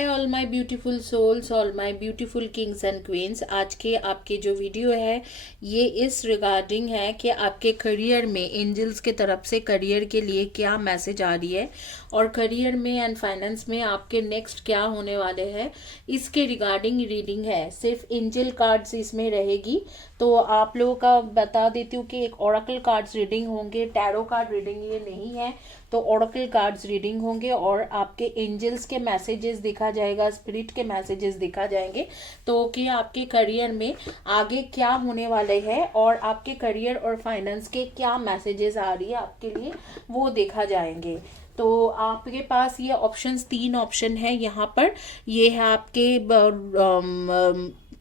Hi all my beautiful souls, all my beautiful kings and queens. आज के आपके जो वीडियो है ये इस रिगार्डिंग है कि आपके करियर में एंजल्स के तरफ से करियर के लिए क्या मैसेज आ रही है और करियर में एंड फाइनेंस में आपके नेक्स्ट क्या होने वाले हैं, इसके रिगार्डिंग रीडिंग है। सिर्फ एंजल कार्ड्स इसमें रहेगी, तो आप लोगों का बता देती हूँ कि एक ओरेकल कार्ड्स रीडिंग होंगे, टैरो कार्ड रीडिंग ये नहीं है, तो ओरेकल कार्ड्स रीडिंग होंगे और आपके एंजल्स के मैसेजेस दिखा जाएगा, स्पिरिट के मैसेजेस दिखा जाएंगे, तो कि आपके करियर में आगे क्या होने वाले हैं और आपके करियर और फाइनेंस के क्या मैसेजेस आ रही है आपके लिए वो देखा जाएंगे। तो आपके पास ये ऑप्शंस, 3 ऑप्शन है यहाँ पर। ये है आपके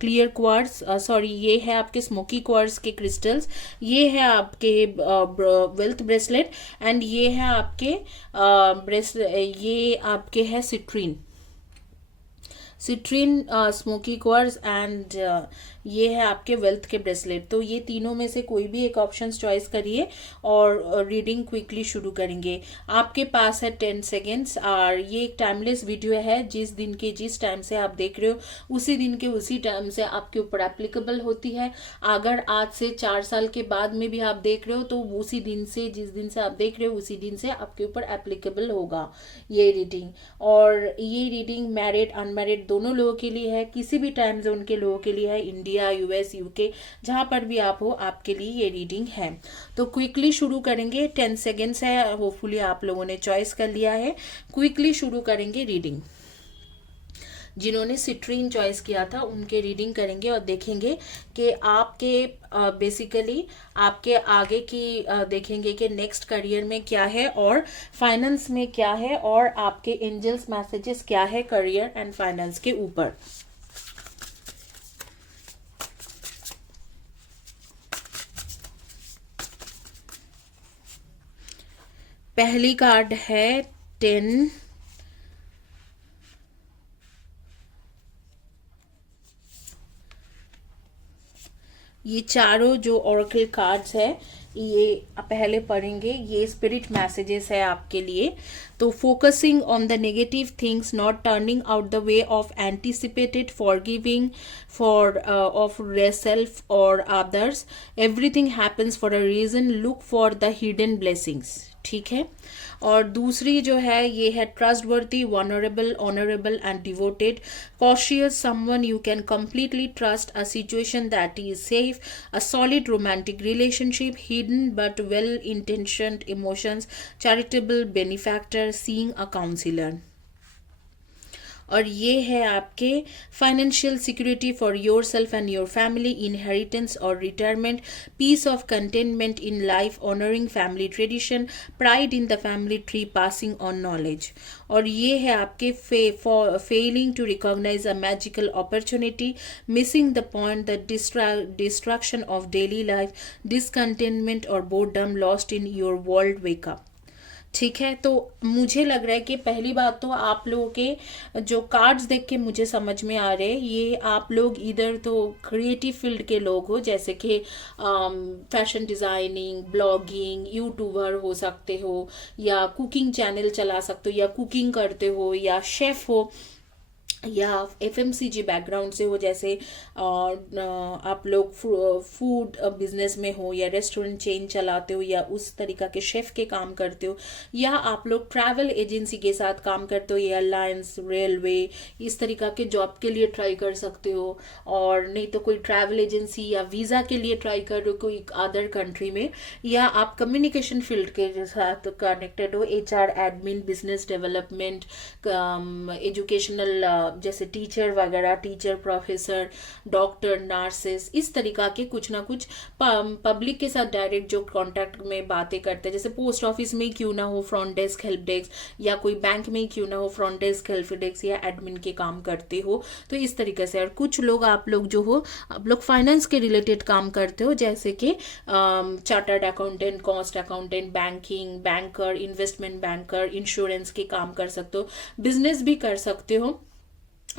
क्लियर क्वार्ट्स, सॉरी ये है आपके स्मोकी क्वार्ट्स के क्रिस्टल्स, ये है आपके वेल्थ ब्रेसलेट एंड ये है आपके ये आपके है सिट्रीन स्मोकी क्वार्ट्स एंड ये है आपके वेल्थ के ब्रेसलेट। तो ये तीनों में से कोई भी एक ऑप्शन चॉइस करिए और रीडिंग क्विकली शुरू करेंगे। आपके पास है 10 सेकेंड्स और ये एक टाइमलेस वीडियो है, जिस दिन के जिस टाइम से आप देख रहे हो उसी दिन के उसी टाइम से आपके ऊपर एप्लीकेबल होती है। अगर आज से 4 साल के बाद में भी आप देख रहे हो तो उसी दिन से, जिस दिन से आप देख रहे हो उसी दिन से आपके ऊपर एप्लीकेबल होगा ये रीडिंग। और ये रीडिंग मैरिड अनमैरिड दोनों लोगों के लिए है, किसी भी टाइम जोन के लोगों के लिए है, इंडिया, यूएस, यूके, जहां पर भी आप हो आपके लिए ये रीडिंग है। तो क्विकली शुरू करेंगे, 10 सेकेंड्स है, होपफुली आप लोगों ने चॉइस कर लिया है। क्विकली शुरू करेंगे रीडिंग। जिन्होंने सिट्रीन चॉइस किया था उनके रीडिंग करेंगे और देखेंगे कि आपके बेसिकली आपके आगे की देखेंगे कि नेक्स्ट करियर में क्या है और फाइनेंस में क्या है और आपके एंजल्स मैसेजेस क्या है करियर एंड फाइनेंस के ऊपर। पहली कार्ड है 10, ये चारों जो ओरेकल कार्ड्स है ये पहले पढ़ेंगे। ये स्पिरिट मैसेजेस है आपके लिए। तो focusing on the negative things, not turning out the way of anticipated, forgiving for of self और others, everything happens for a reason, look for the hidden blessings. ठीक है। और दूसरी जो है ये है trustworthy, vulnerable, honourable and devoted, cautious, someone you can completely trust, a situation that is safe, a solid romantic relationship, hidden but well intentioned emotions, charitable benefactor, seeing a councillor. और ये है आपके financial security for your self and your family, inheritance और retirement, peace of contentment in life, honouring family tradition, pride in the family tree, passing on knowledge. और ये है आपके failing to recognise a magical opportunity, missing the point, the distraction of daily life, discontentment और boredom, lost in your world, wake up. ठीक है। तो मुझे लग रहा है कि पहली बात तो आप लोगों के जो कार्ड्स देख के मुझे समझ में आ रहे हैं, ये आप लोग इधर तो क्रिएटिव फील्ड के लोग हो, जैसे कि फैशन डिज़ाइनिंग, ब्लॉगिंग, यूट्यूबर हो सकते हो, या कुकिंग चैनल चला सकते हो, या कुकिंग करते हो, या शेफ़ हो, या एफएमसीजी बैकग्राउंड से हो, जैसे आप लोग फूड बिजनेस में हो, या रेस्टोरेंट चेन चलाते हो, या उस तरीका के शेफ के काम करते हो, या आप लोग ट्रैवल एजेंसी के साथ काम करते हो, एयरलाइंस, रेलवे, इस तरीका के जॉब के लिए ट्राई कर सकते हो। और नहीं तो कोई ट्रैवल एजेंसी या वीज़ा के लिए ट्राई कर रहे हो कोई अदर कंट्री में, या आप कम्युनिकेशन फील्ड के साथ कनेक्टेड हो, HR, admin, business development, educational जैसे टीचर वगैरह, टीचर, प्रोफेसर, डॉक्टर, नर्सेस, इस तरीका के कुछ ना कुछ पब्लिक के साथ डायरेक्ट जो कांटेक्ट में बातें करते हैं, जैसे पोस्ट ऑफिस में क्यों ना हो फ्रंट डेस्क, हेल्प डेस्क, या कोई बैंक में क्यों ना हो फ्रंट डेस्क, हेल्प डेस्क या एडमिन के काम करते हो, तो इस तरीके से। और कुछ लोग आप लोग जो हो, आप लोग फाइनेंस के रिलेटेड काम करते हो, जैसे कि chartered accountant, cost accountant, banking, banker, investment banker, insurance के काम कर सकते हो, बिजनेस भी कर सकते हो,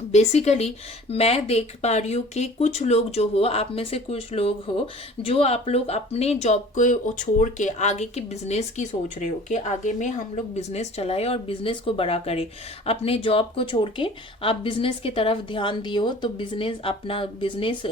बेसिकली मैं देख पा रही हूँ कि कुछ लोग जो हो, आप में से कुछ लोग हो जो आप लोग अपने जॉब को छोड़ के आगे के बिजनेस की सोच रहे हो कि आगे में हम लोग बिजनेस चलाए और बिजनेस को बड़ा करें। अपने जॉब को छोड़ के आप बिजनेस की तरफ ध्यान दिए हो, तो बिजनेस अपना बिजनेस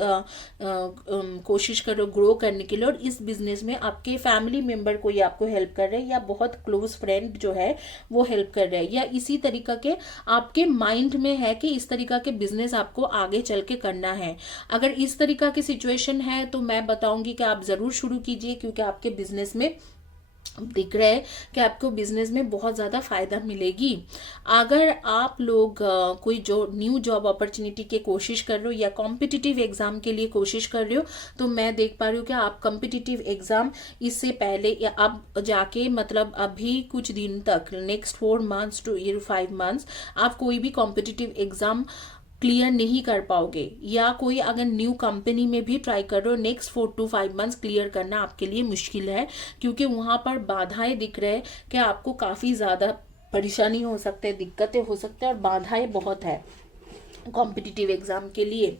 कोशिश करो ग्रो करने के लिए, और इस बिजनेस में आपके फैमिली मेंबर कोई आपको हेल्प कर रहे हैं या बहुत क्लोज फ्रेंड जो है वो हेल्प कर रहे हैं, या इसी तरीका के आपके माइंड में है कि इस तरीका के बिजनेस आपको आगे चल के करना है। अगर इस तरीका की सिचुएशन है तो मैं बताऊंगी कि आप जरूर शुरू कीजिए, क्योंकि आपके बिजनेस में दिख रहा है कि आपको बिजनेस में बहुत ज़्यादा फायदा मिलेगी। अगर आप लोग कोई जो न्यू जॉब अपॉर्चुनिटी के कोशिश कर रहे हो या कॉम्पिटिटिव एग्जाम के लिए कोशिश कर रहे हो, तो मैं देख पा रही हूँ कि आप कॉम्पिटिटिव एग्जाम इससे पहले या अब जाके मतलब अभी कुछ दिन तक नेक्स्ट 4 मंथ्स टू 5 मंथ्स आप कोई भी कॉम्पिटिटिव एग्जाम क्लियर नहीं कर पाओगे, या कोई अगर न्यू कंपनी में भी ट्राई कर रहे हो नेक्स्ट 4 to 5 मंथ्स क्लियर करना आपके लिए मुश्किल है, क्योंकि वहां पर बाधाएं दिख रहे हैं कि आपको काफ़ी ज़्यादा परेशानी हो सकते हैं, दिक्कतें हो सकते हैं और बाधाएं बहुत है कॉम्पिटिटिव एग्ज़ाम के लिए।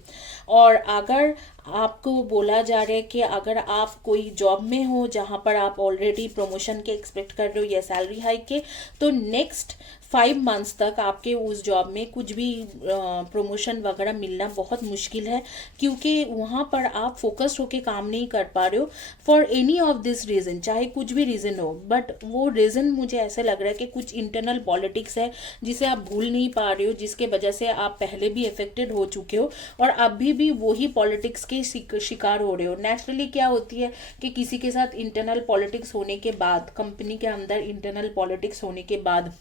और अगर आपको बोला जा रहा है कि अगर आप कोई जॉब में हो जहाँ पर आप ऑलरेडी प्रमोशन के एक्सपेक्ट कर रहे हो या सैलरी हाइक के, तो नेक्स्ट 5 मंथ्स तक आपके उस जॉब में कुछ भी प्रमोशन वगैरह मिलना बहुत मुश्किल है, क्योंकि वहाँ पर आप फोकस्ड होके काम नहीं कर पा रहे हो for any of this reason, चाहे कुछ भी रीज़न हो। बट वो रीज़न मुझे ऐसा लग रहा है कि कुछ इंटरनल पॉलिटिक्स है जिसे आप भूल नहीं पा रहे हो, जिसके वजह से आप पहले भी अफेक्टेड हो चुके हो और अभी भी वही पॉलिटिक्स के शिकार हो रहे हो। नेचुरली क्या होती है कि किसी के साथ इंटरनल पॉलिटिक्स होने के बाद, कंपनी के अंदर इंटरनल पॉलिटिक्स होने के बाद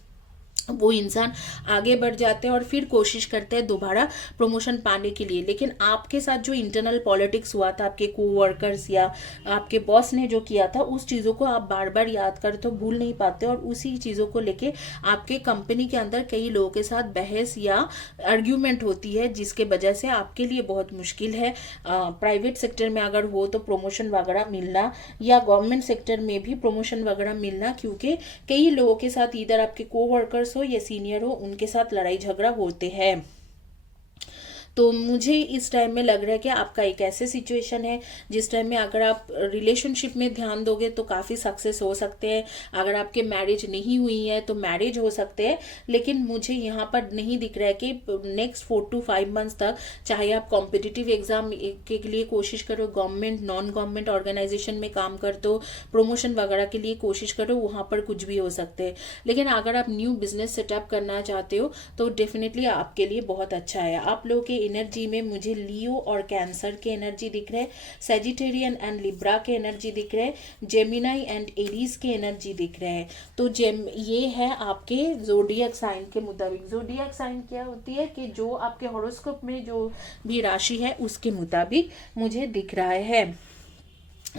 वो इंसान आगे बढ़ जाते हैं और फिर कोशिश करते हैं दोबारा प्रमोशन पाने के लिए। लेकिन आपके साथ जो इंटरनल पॉलिटिक्स हुआ था, आपके कोवर्कर्स या आपके बॉस ने जो किया था, उस चीज़ों को आप बार बार याद करते तो भूल नहीं पाते, और उसी चीज़ों को लेके आपके कंपनी के अंदर कई लोगों के साथ बहस या आर्ग्यूमेंट होती है, जिसके वजह से आपके लिए बहुत मुश्किल है प्राइवेट सेक्टर में अगर हो तो प्रमोशन वगैरह मिलना, या गवर्नमेंट सेक्टर में भी प्रमोशन वगैरह मिलना, क्योंकि कई लोगों के साथ इधर आपके कोवर्कर्स हो या सीनियर हो, उनके साथ लड़ाई झगड़ा होते हैं। तो मुझे इस टाइम में लग रहा है कि आपका एक ऐसे सिचुएशन है जिस टाइम में अगर आप रिलेशनशिप में ध्यान दोगे तो काफ़ी सक्सेस हो सकते हैं। अगर आपके मैरिज नहीं हुई है तो मैरिज हो सकते हैं, लेकिन मुझे यहाँ पर नहीं दिख रहा है कि नेक्स्ट 4 to 5 मंथ्स तक, चाहे आप कॉम्पिटिटिव एग्जाम के लिए कोशिश करो, गवर्नमेंट नॉन गवर्नमेंट ऑर्गेनाइजेशन में काम करते हो, प्रमोशन वगैरह के लिए कोशिश करो, वहाँ पर कुछ भी हो सकते हैं। लेकिन अगर आप न्यू बिजनेस सेटअप करना चाहते हो तो डेफिनेटली आपके लिए बहुत अच्छा है। आप लोग के एनर्जी में मुझे लियो और कैंसर के एनर्जी दिख रहे हैं, सेजिटेरियन एंड लिब्रा के एनर्जी दिख रहे हैं, जेमिनाई एंड एरीज के एनर्जी दिख रहे हैं। तो ये है आपके जोडियक साइन के मुताबिक। जोडियक साइन क्या होती है कि जो आपके हॉरोस्कोप में जो भी राशि है उसके मुताबिक मुझे दिख रहा है।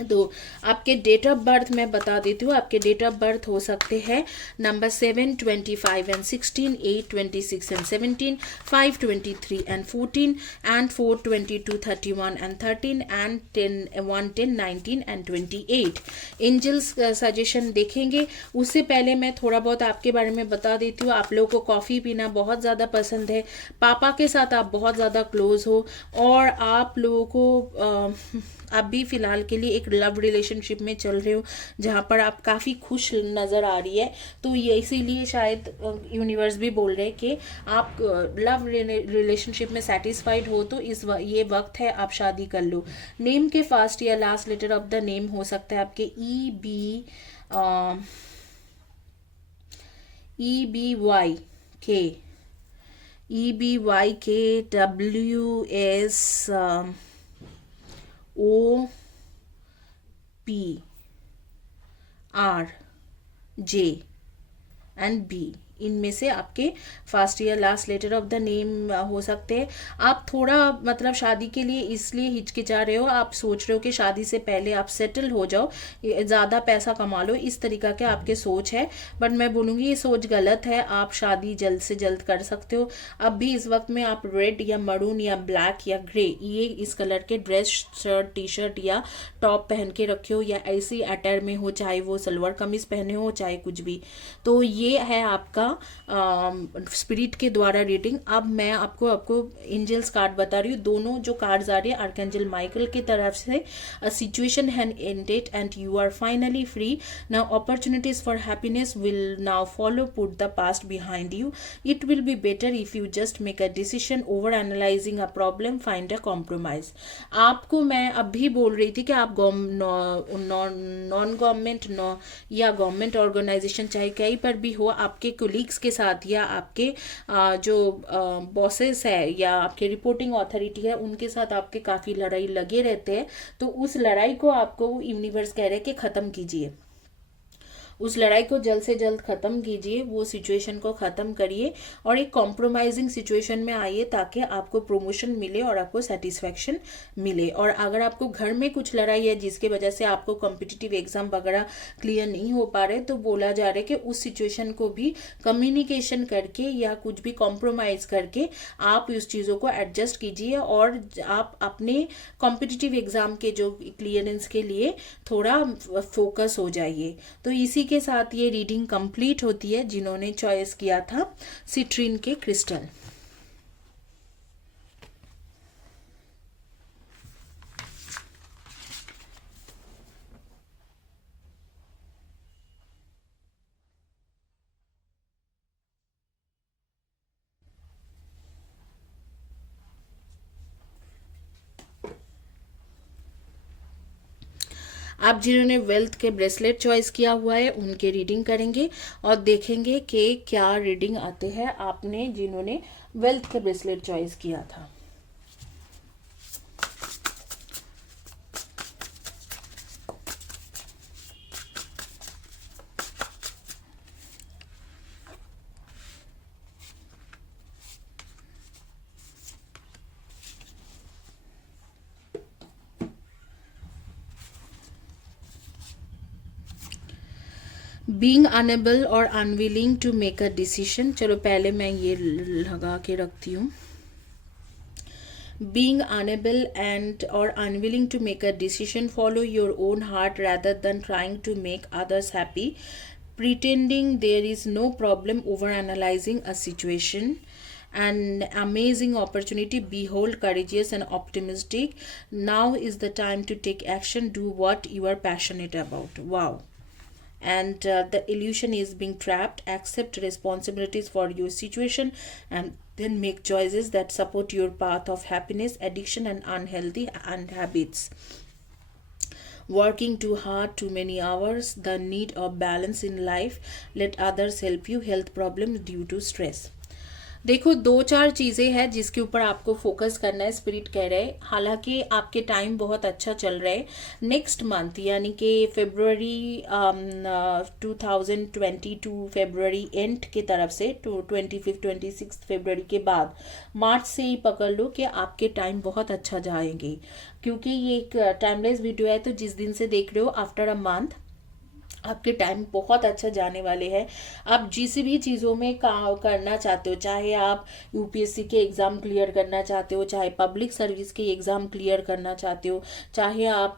तो आपके डेट ऑफ बर्थ मैं बता देती हूँ। आपके डेट ऑफ बर्थ हो सकते हैं number 7, 25 and 16, 8, 26 and 17, 5, 23 and 14 and 4, 22, 31 and 13 and 10, 1, 10, 19 and 28। Angels suggestion देखेंगे उससे पहले मैं थोड़ा बहुत आपके बारे में बता देती हूँ। आप लोगों को कॉफ़ी पीना बहुत ज़्यादा पसंद है, पापा के साथ आप बहुत ज़्यादा क्लोज हो, और आप लोगों को अभी फिलहाल के लिए एक लव रिलेशनशिप में चल रहे हो जहाँ पर आप काफ़ी खुश नज़र आ रही है। तो ये इसीलिए शायद यूनिवर्स भी बोल रहे हैं कि आप लव रिलेशनशिप में सेटिस्फाइड हो, तो ये वक्त है आप शादी कर लो। नेम के फर्स्ट या last letter of the name हो सकता है आपके EBY के WS OPRJ एंड B, इनमें से आपके फर्स्ट या last letter of the name हो सकते हैं। आप थोड़ा मतलब शादी के लिए इसलिए हिचकिचा रहे हो, आप सोच रहे हो कि शादी से पहले आप सेटल हो जाओ, ज़्यादा पैसा कमा लो, इस तरीका के आपके सोच है। बट मैं बोलूँगी ये सोच गलत है, आप शादी जल्द से जल्द कर सकते हो। अब भी इस वक्त में आप रेड या मरून या ब्लैक या ग्रे, ये इस कलर के ड्रेस, शर्ट, टी शर्ट या टॉप पहन के रखे हो, या ऐसी अटायर में हो, चाहे वो सलवार कमीज पहने हो चाहे कुछ भी। तो ये है आपका स्पिरिट के द्वारा रीडिंग। अब मैं आपको एंजल्स कार्ड बता रही हूँ। दोनों जो कार्ड्स आ रही है आर्कएंजल माइकल की तरफ से, a situation had ended and you are finally free now, opportunities for happiness will now follow, put the past behind you, it will be better if you just make a decision, over analysing a problem, find a compromise. आपको मैं अभी बोल रही थी कि आप non government या government organisation चाहे कहीं पर भी हो, आपके कोलीग्स के साथ या आपके जो बॉसेस है या आपके रिपोर्टिंग अथॉरिटी है उनके साथ आपके काफ़ी लड़ाई लगे रहते हैं, तो उस लड़ाई को आपको यूनिवर्स कह रहे हैं कि ख़त्म कीजिए, उस लड़ाई को जल्द से जल्द ख़त्म कीजिए, वो सिचुएशन को ख़त्म करिए और एक कॉम्प्रोमाइजिंग सिचुएशन में आइए ताकि आपको प्रमोशन मिले और आपको सेटिस्फैक्शन मिले। और अगर आपको घर में कुछ लड़ाई है जिसकी वजह से आपको कॉम्पिटिटिव एग्जाम वगैरह क्लियर नहीं हो पा रहे, तो बोला जा रहा है कि उस सिचुएशन को भी कम्युनिकेशन करके या कुछ भी कॉम्प्रोमाइज़ करके आप उस चीज़ों को एडजस्ट कीजिए और आप अपने कॉम्पिटिटिव एग्जाम के जो क्लियरेंस के लिए थोड़ा फोकस हो जाइए। तो इसी के साथ ये रीडिंग कंप्लीट होती है जिन्होंने चॉइस किया था सिट्रीन के क्रिस्टल। आप जिन्होंने वेल्थ के ब्रेसलेट चॉइस किया हुआ है उनके रीडिंग करेंगे और देखेंगे कि क्या रीडिंग आते हैं आपने जिन्होंने वेल्थ के ब्रेसलेट चॉइस किया था। बींग अनेबल और unwilling to make a decision. चलो पहले मैं ये लगा के रखती हूँ। Being unable and or unwilling to make a decision, follow your own heart rather than trying to make others happy, pretending there is no problem, over analyzing a situation, an amazing opportunity, behold, courageous and optimistic, now is the time to take action, do what you are passionate about. Wow. And the illusion is being trapped, accept responsibilities for your situation and then make choices that support your path of happiness, addiction and unhealthy and habits, working too hard, too many hours, the need of balance in life, let others help you, health problems due to stress। देखो 2-4 चीज़ें हैं जिसके ऊपर आपको focus करना है, spirit कह रहे हैं। हालांकि आपके टाइम बहुत अच्छा चल रहा है। नेक्स्ट मंथ यानी कि फरवरी 2022 फरवरी एंड के तरफ से 25-26 फरवरी के बाद मार्च से ही पकड़ लो कि आपके टाइम बहुत अच्छा जाएंगे, क्योंकि ये एक टाइमलेस वीडियो है। तो जिस दिन से देख रहे हो आफ्टर अ मंथ आपके टाइम बहुत अच्छा जाने वाले हैं। आप जिस भी चीज़ों में काम करना चाहते हो, चाहे आप यूपीएससी के एग्ज़ाम क्लियर करना चाहते हो, चाहे पब्लिक सर्विस के एग्ज़ाम क्लियर करना चाहते हो, चाहे आप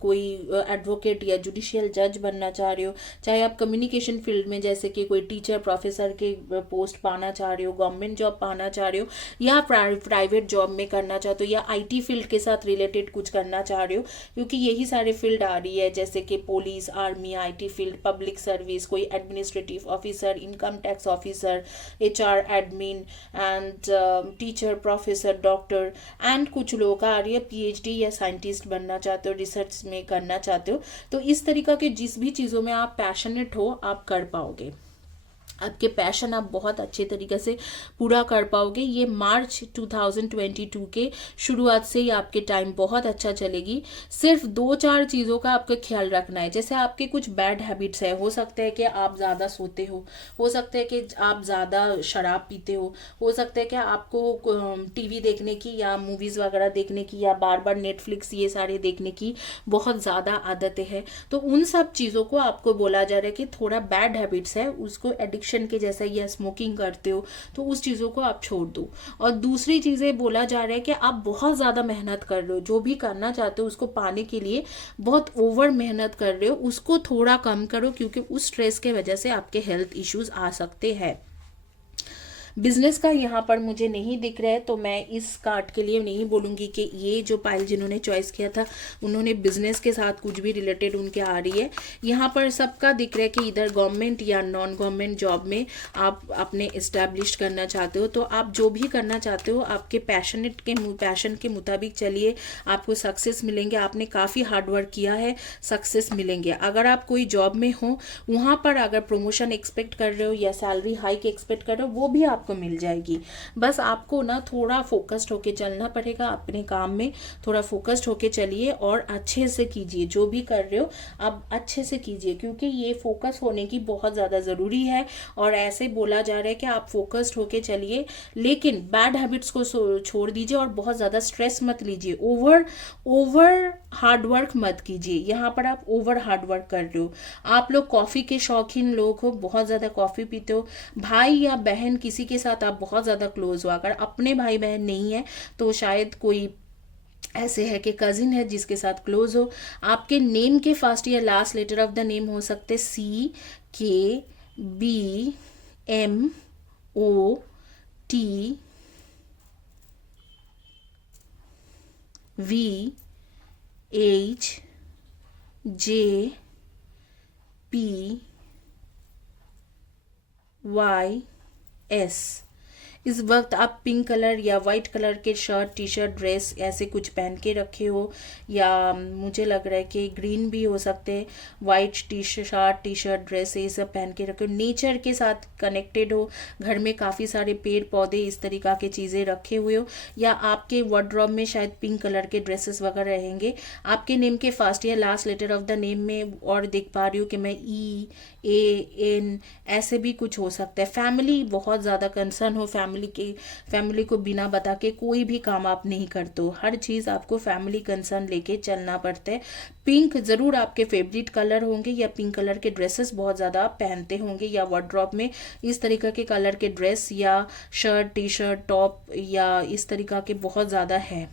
कोई एडवोकेट या जुडिशियल जज बनना चाह रहे हो, चाहे आप कम्युनिकेशन फील्ड में जैसे कि कोई टीचर प्रोफेसर के पोस्ट पाना चाह रहे हो, गवर्नमेंट जॉब पाना चाह रहे हो या प्राइवेट जॉब में करना चाहते हो या आईटी फील्ड के साथ रिलेटेड कुछ करना चाह रहे हो, क्योंकि यही सारे फील्ड आ रही है जैसे कि police, army, IT field, public service, कोई administrative officer, income tax officer, HR admin and teacher, professor, doctor and कुछ लोगों का आ रही है पीएचडी या साइंटिस्ट बनना चाहते हो, रिसर्च में करना चाहते हो। तो इस तरीका के जिस भी चीज़ों में आप पैशनेट हो आप कर पाओगे, आपके पैशन आप बहुत अच्छे तरीके से पूरा कर पाओगे। ये मार्च 2022 के शुरुआत से ही आपके टाइम बहुत अच्छा चलेगी। सिर्फ 2-4 चीज़ों का आपको ख्याल रखना है। जैसे आपके कुछ बैड हैबिट्स है, हो सकता है कि आप ज़्यादा सोते हो सकता है कि आप ज़्यादा शराब पीते हो सकता है कि आपको टीवी देखने की या मूवीज़ वगैरह देखने की या बार बार नेटफ्लिक्स ये सारे देखने की बहुत ज़्यादा आदतें हैं। तो उन सब चीज़ों को आपको बोला जा रहा है कि थोड़ा बैड हैबिट्स है उसको एडिक्शन एडिक्शन के जैसा, या स्मोकिंग करते हो तो उस चीज़ों को आप छोड़ दो। और दूसरी चीज़ें बोला जा रहा है कि आप बहुत ज़्यादा मेहनत कर रहे हो, जो भी करना चाहते हो उसको पाने के लिए बहुत ओवर मेहनत कर रहे हो, उसको थोड़ा कम करो, क्योंकि उस स्ट्रेस के वजह से आपके हेल्थ इश्यूज आ सकते हैं। बिजनेस का यहाँ पर मुझे नहीं दिख रहा है, तो मैं इस कार्ड के लिए नहीं बोलूँगी कि ये जो पाइल जिन्होंने चॉइस किया था उन्होंने बिजनेस के साथ कुछ भी रिलेटेड उनके आ रही है। यहाँ पर सबका दिख रहा है कि इधर गवर्नमेंट या नॉन गवर्नमेंट जॉब में आप अपने इस्टेब्लिश करना चाहते हो, तो आप जो भी करना चाहते हो आपके पैशन के मुताबिक चलिए, आपको सक्सेस मिलेंगे। आपने काफ़ी हार्डवर्क किया है, सक्सेस मिलेंगे। अगर आप कोई जॉब में हो, वहाँ पर अगर प्रमोशन एक्सपेक्ट कर रहे हो या सैलरी हाइक एक्सपेक्ट कर रहे हो, वो भी आपको मिल जाएगी। बस आपको ना थोड़ा फोकस्ड होके चलना पड़ेगा, अपने काम में थोड़ा फोकस्ड होके चलिए और अच्छे से कीजिए। जो भी कर रहे हो आप अच्छे से कीजिए, क्योंकि ये फोकस होने की बहुत ज़्यादा ज़रूरी है। और ऐसे बोला जा रहा है कि आप फोकस्ड होके चलिए, लेकिन बैड हैबिट्स को छोड़ दीजिए और बहुत ज़्यादा स्ट्रेस मत लीजिए। ओवर हार्डवर्क मत कीजिए। यहाँ पर आप ओवर हार्डवर्क कर रहे हो। आप लोग कॉफ़ी के शौकीन लोग हो, बहुत ज़्यादा कॉफ़ी पीते हो। भाई या बहन किसी के साथ आप बहुत ज़्यादा क्लोज हो, अगर अपने भाई बहन नहीं है तो शायद कोई ऐसे है कि कजिन है जिसके साथ क्लोज हो। आपके नेम के फर्स्ट या last letter of the name हो सकते CABMOTVHJPYS। इस वक्त आप पिंक कलर या वाइट कलर के शर्ट, टी शर्ट, ड्रेस ऐसे कुछ पहन के रखे हो, या मुझे लग रहा है कि ग्रीन भी हो सकते हैं। वाइट टी शर्ट, ड्रेस ये सब पहन के रखे हो। नेचर के साथ कनेक्टेड हो, घर में काफ़ी सारे पेड़ पौधे इस तरीका के चीज़ें रखे हुए हो, या आपके वार्डरोब में शायद पिंक कलर के ड्रेसेस वगैरह रहेंगे। आपके नेम के फर्स्ट या last letter of the name में और देख पा रही हूँ कि मैं EAN ऐसे भी कुछ हो सकता है। फैमिली बहुत ज़्यादा कंसर्न हो, फैमिली को बिना बता के कोई भी काम आप नहीं करते हो। हर चीज़ आपको फैमिली कंसर्न लेके चलना पड़ता है। पिंक ज़रूर आपके फेवरेट कलर होंगे, या पिंक कलर के ड्रेसेस बहुत ज़्यादा आप पहनते होंगे, या वार्डरोब में इस तरीका के कलर के ड्रेस या शर्ट, टी शर्ट, टॉप या इस तरीका के बहुत ज़्यादा है।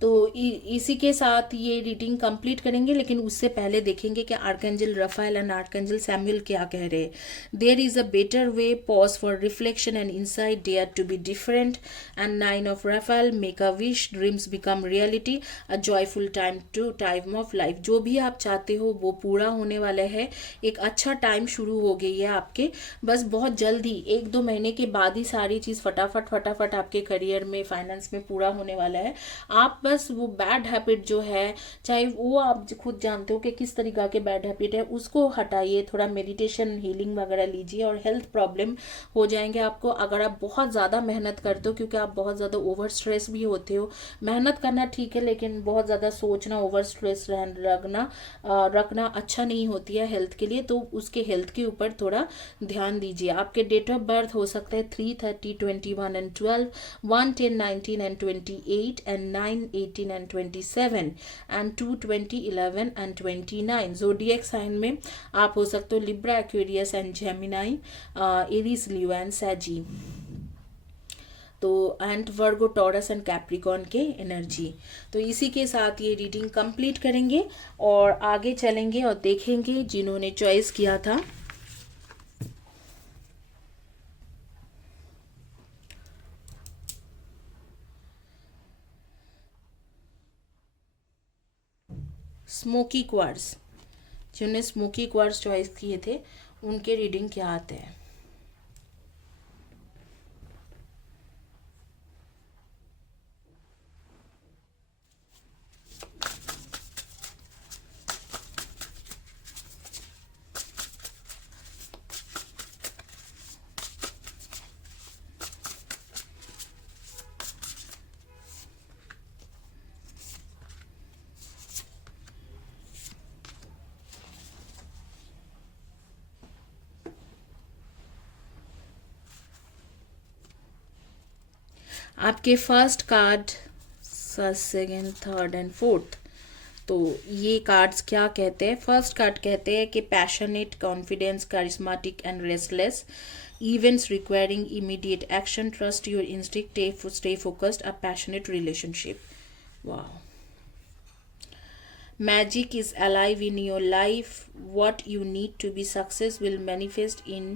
तो इसी के साथ ये रीडिंग कंप्लीट करेंगे, लेकिन उससे पहले देखेंगे कि archangel Raphael and archangel Samuel क्या कह रहे हैं। There is a better way, pause for reflection and insight, dare to be different, and 9 of Raphael, make a wish, dreams become reality, a joyful time of life. जो भी आप चाहते हो वो पूरा होने वाला है। एक अच्छा टाइम शुरू हो गई है आपके, बस बहुत जल्दी 1-2 महीने के बाद ही सारी चीज़ फटाफट आपके करियर में, फाइनेंस में पूरा होने वाला है। आप बस वो बैड हैबिट जो है, चाहे वो आप खुद जानते हो कि किस तरीका के बैड हैबिट है, उसको हटाइए। थोड़ा मेडिटेशन, हीलिंग वगैरह लीजिए और हेल्थ प्रॉब्लम हो जाएंगे आपको अगर आप बहुत ज़्यादा मेहनत करते हो, क्योंकि आप बहुत ज़्यादा ओवर स्ट्रेस भी होते हो। मेहनत करना ठीक है, लेकिन बहुत ज़्यादा सोचना, ओवर स्ट्रेस रखना अच्छा नहीं होती है हेल्थ के लिए। तो उसके हेल्थ के ऊपर थोड़ा ध्यान दीजिए। आपके डेट ऑफ बर्थ हो सकता है 3, 30, 21 and 12, 1, 10, 19 and 28 and 9, 18 and 27 and 2, 20, 11 and 29। Zodiac sign में आप हो सकते हो Libra, Aquarius and Gemini, Aries, Leo and Sagi. तो and Virgo, Taurus and Capricorn के एनर्जी। तो इसी के साथ ये रीडिंग कंप्लीट करेंगे और आगे चलेंगे और देखेंगे जिन्होंने चॉइस किया था स्मोकी क्वार्ट्स, जिन्होंने स्मोकी क्वार्ट्स चॉइस किए थे उनके रीडिंग क्या आते हैं। आपके first card, second, third and fourth, तो ये कार्ड्स क्या कहते हैं? फर्स्ट कार्ड कहते हैं कि passionate, confidence, charismatic and restless, events requiring immediate action, trust your instinct, stay focused, a passionate relationship. वाह. Magic is alive in your life. What you need to be success will manifest in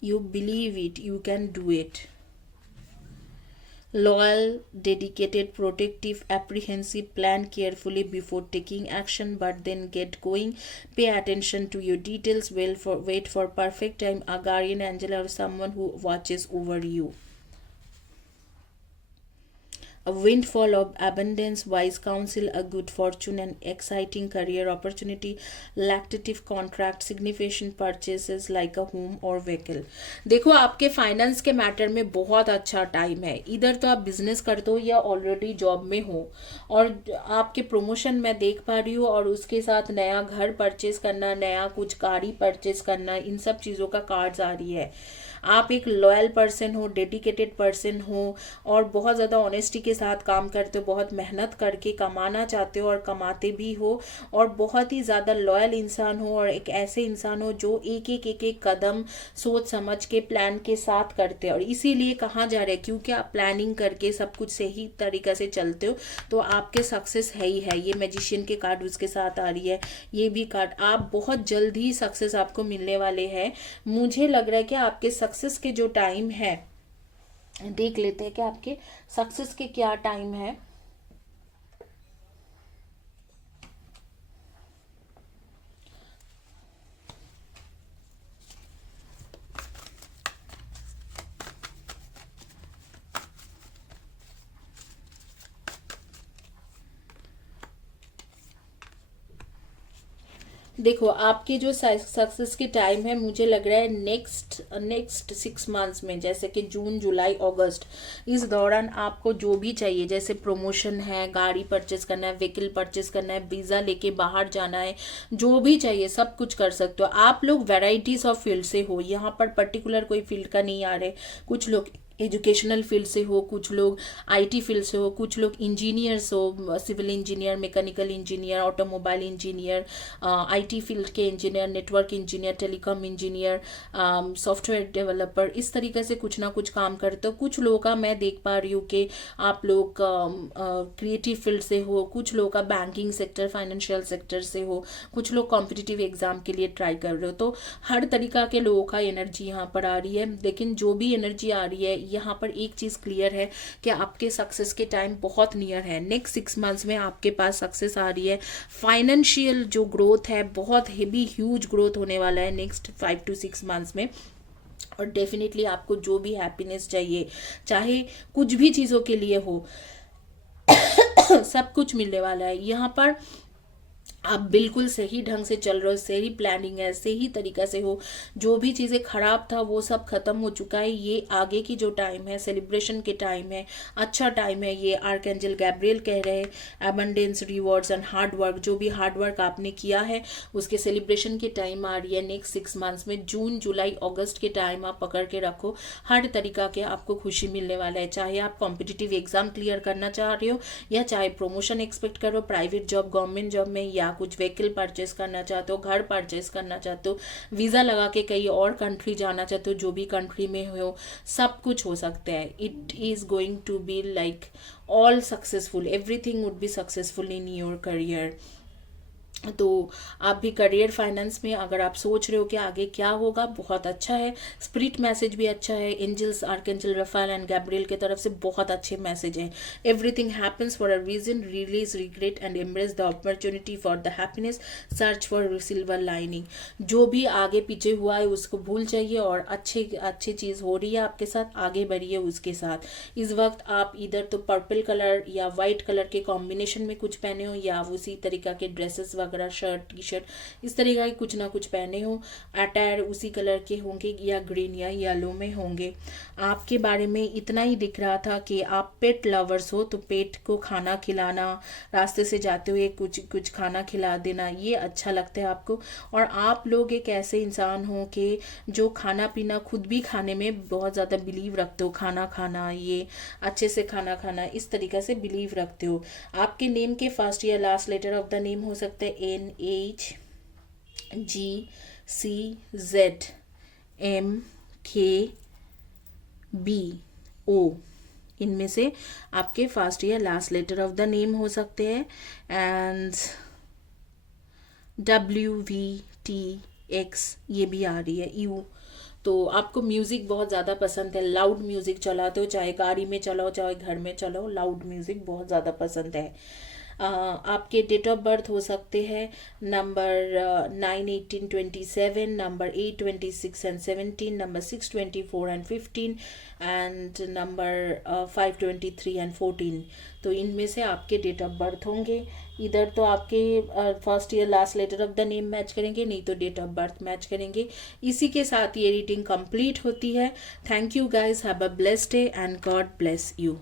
you. Believe it. You can do it. Loyal, dedicated, protective, apprehensive, plan carefully before taking action, but then get going. Pay attention to your details. Wait for perfect time. A guardian angel or someone who watches over you. A windfall of abundance, wise counsel, a good fortune, an exciting career opportunity, lucrative contract, significant purchases like a home or vehicle. देखो आपके finance के matter में बहुत अच्छा time है. इधर तो आप बिजनेस करते हो या ऑलरेडी जॉब में हो, और आपके प्रमोशन मैं देख पा रही हूँ, और उसके साथ नया घर परचेज करना, नया कुछ गाड़ी परचेज करना, इन सब चीज़ों का कार्ड्स आ रही है. आप एक लॉयल पर्सन हो, डेडिकेटेड पर्सन हो, और बहुत ज़्यादा ऑनेस्टी के साथ काम करते हो, बहुत मेहनत करके कमाना चाहते हो और कमाते भी हो, और बहुत ही ज़्यादा लॉयल इंसान हो, और एक ऐसे इंसान हो जो एक कदम सोच समझ के प्लान के साथ करते हो. और इसीलिए कहा जा रहा है क्योंकि आप प्लानिंग करके सब कुछ सही तरीक़ा से चलते हो तो आपके सक्सेस है ही है. ये मैजिशियन के कार्ड उसके साथ आ रही है, ये भी कार्ड. आप बहुत जल्द ही सक्सेस आपको मिलने वाले हैं. मुझे लग रहा है कि आपके सक्सेस के जो टाइम है, देख लेते हैं कि आपके सक्सेस के क्या टाइम है. देखो आपके जो सक्सेस के टाइम है, मुझे लग रहा है नेक्स्ट 6 मंथ्स में, जैसे कि जून, जुलाई, अगस्त, इस दौरान आपको जो भी चाहिए, जैसे प्रमोशन है, गाड़ी परचेस करना है, व्हीकल परचेस करना है, वीज़ा लेके बाहर जाना है, जो भी चाहिए सब कुछ कर सकते हो. आप लोग वैराइटीज ऑफ फील्ड से हो, यहाँ पर पर्टिकुलर कोई फील्ड का नहीं आ रहे. कुछ लोग एजुकेशनल फील्ड से हो, कुछ लोग आईटी फील्ड से हो, कुछ लोग इंजीनियर्स हो, civil engineer, mechanical engineer, automobile engineer, IT field के engineer, network engineer, telecom engineer, software developer, इस तरीके से कुछ ना कुछ काम करते हो. कुछ लोगों का मैं देख पा रही हूँ कि आप लोग क्रिएटिव फील्ड से हो, कुछ लोगों का बैंकिंग सेक्टर, फाइनेंशियल सेक्टर से हो, कुछ लोग कॉम्पिटिटिव एग्जाम के लिए ट्राई कर रहे हो. तो हर तरीका के लोगों का एनर्जी यहाँ पर आ रही है. लेकिन जो भी एनर्जी आ रही है, यहाँ पर एक चीज क्लियर है कि आपके सक्सेस के टाइम बहुत नियर है. नेक्स्ट 6 मंथ्स में आपके पास सक्सेस आ रही है. फाइनेंशियल जो ग्रोथ है, बहुत हेवी ह्यूज ग्रोथ होने वाला है नेक्स्ट 5 to 6 मंथ्स में. और डेफिनेटली आपको जो भी हैप्पीनेस चाहिए, चाहे कुछ भी चीज़ों के लिए हो, सब कुछ मिलने वाला है. यहाँ पर आप बिल्कुल सही ढंग से चल रहे हो, सही प्लानिंग है, सही तरीका से हो. जो भी चीज़ें खराब था वो सब खत्म हो चुका है. ये आगे की जो टाइम है, सेलिब्रेशन के टाइम है, अच्छा टाइम है. ये आर्कएंजल गैब्रियल कह रहे हैं, abundance, rewards and hard work. जो भी हार्ड वर्क आपने किया है उसके सेलिब्रेशन की टाइम आ रही है नेक्स्ट 6 मंथ्स में. जून, जुलाई, अगस्त के टाइम आप पकड़ के रखो. हर तरीका के आपको खुशी मिलने वाला है. चाहे आप कॉम्पिटिटिव एग्जाम क्लियर करना चाह रहे हो, या चाहे प्रमोशन एक्सपेक्ट करो प्राइवेट जॉब, गवर्नमेंट जॉब में, या कुछ व्हीकल परचेस करना चाहते हो, घर परचेस करना चाहते हो, वीज़ा लगा के कहीं और कंट्री जाना चाहते हो, जो भी कंट्री में हो, सब कुछ हो सकता है. It is going to be like all successful. Everything would be successful in your career. तो आप भी करियर फाइनेंस में अगर आप सोच रहे हो कि आगे क्या होगा, बहुत अच्छा है. स्पिरिट मैसेज भी अच्छा है. Angels, archangel Raphael and Gabriel की तरफ से बहुत अच्छे मैसेज हैं. Everything happens for a reason. Release regret and embrace the opportunity for the happiness. Search for silver lining. जो भी आगे पीछे हुआ है उसको भूल जाइए, और अच्छी चीज़ हो रही है आपके साथ, आगे बढ़िए उसके साथ. इस वक्त आप इधर तो पर्पल कलर या वाइट कलर के कॉम्बिनेशन में कुछ पहने हो, या उसी तरीका के ड्रेसेस वगैरह, शर्ट, टी शर्ट, इस तरीका के कुछ ना कुछ पहने हो. अटायर उसी कलर के होंगे, या ग्रीन या येलो में होंगे. आपके बारे में इतना ही दिख रहा था कि आप पेट लवर्स हो, तो पेट को खाना खिलाना, रास्ते से जाते हुए कुछ कुछ खाना खिला देना, ये अच्छा लगता है आपको। और आप लोग एक ऐसे इंसान हो कि जो खाना पीना खुद भी खाने में बहुत ज़्यादा बिलीव रखते हो, खाना खाना, ये अच्छे से खाना खाना, इस तरीके से बिलीव रखते हो। आपके नेम के फर्स्ट या last letter of the name हो सकते हैं NHGCZMKBO, इनमें से आपके फर्स्ट या last letter of the name हो सकते हैं। एंड WVTX ये भी आ रही है, यू। तो आपको म्यूज़िक बहुत ज़्यादा पसंद है, लाउड म्यूज़िक चलाते हो, चाहे गाड़ी में चलाओ चाहे घर में चलाओ, लाउड म्यूज़िक बहुत ज़्यादा पसंद है। आपके डेट ऑफ बर्थ हो सकते हैं number 9/18/27, number 8/26/17, number 6/24/15 and number 5/23/14। तो इनमें से आपके डेट ऑफ बर्थ होंगे। इधर तो आपके फर्स्ट ईयर last letter of the name match करेंगे, नहीं तो डेट ऑफ बर्थ मैच करेंगे। इसी के साथ ये रीडिंग कंप्लीट होती है। Thank you guys, have a blessed day and God bless you.